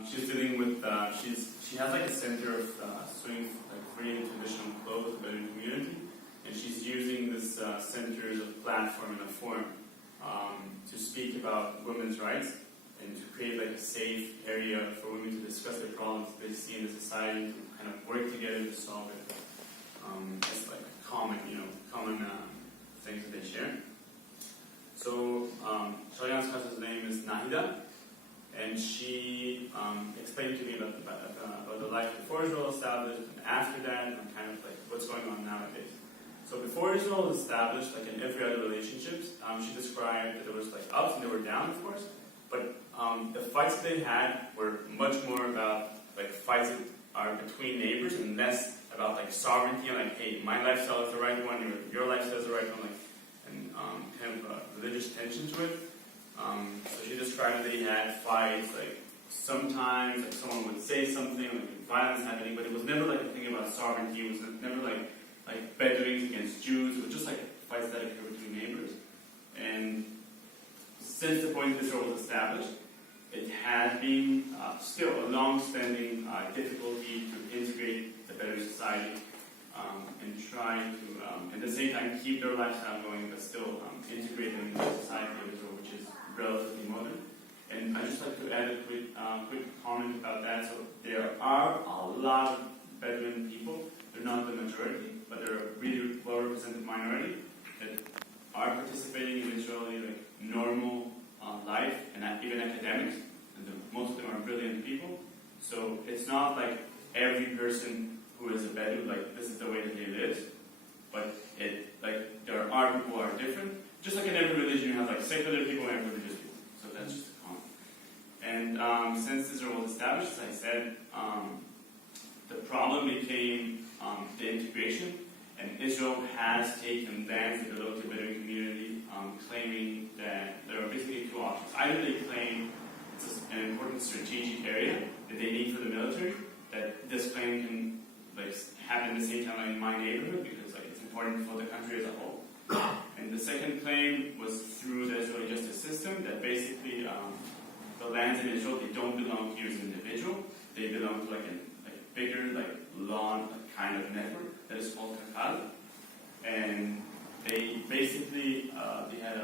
She's dealing with, she has like a center of sewing like free and traditional clothes for the community, and she's using this center as a platform and a forum to speak about women's rights and to create like a safe area for women to discuss their problems they see in the society, to kind of work together to solve it. It's like common things that they share. So Shalian's cousin's name is Nahida, and she explained to me about the life before Israel established and after that, and kind of like what's going on nowadays. So before Israel was established, like in every other relationships, she described that there was like ups and there were downs, of course, but the fights that they had were much more about like fights that are between neighbors and less about like sovereignty and like, hey, my lifestyle is the right one, your lifestyle is the right one, like, and kind of religious tension to it. So she described that they had fights, like sometimes like someone would say something, like violence happening, but it was never like a thing about sovereignty. It was never like Bedouins against Jews. It was just like fights that occur between neighbors. And since the point that Israel was established, it has been still a long-standing difficulty to integrate the Bedouin society and try to, at the same time, keep their lifestyle going, but still integrate them into the society of Israel, which is relatively modern. And I'd just like to add a quick comment about that. So there are a lot of Bedouin people. They're not the majority, but they're a really well-represented minority that are participating in Israeli normal life and even academics. And most of them are brilliant people. So it's not like every person who is a Bedouin, like this is the way that he lives. But there are people who are different. Just like in every religion, you have like secular people and religious people. So that's just a comment. And since Israel was established, as I said, the problem became the integration. And Israel has taken lands that belong to the Bedouin community, claiming that there are basically two options. Either they claim it's an important strategic area that they need for the military, that this claim can happen at the same time in my neighborhood because it's important for the country as a whole. And the second claim was through the Israeli justice system that basically the lands in Israel, they don't belong to you as an individual. They belong to a bigger law kind of network that is called Kakal. And they basically they had a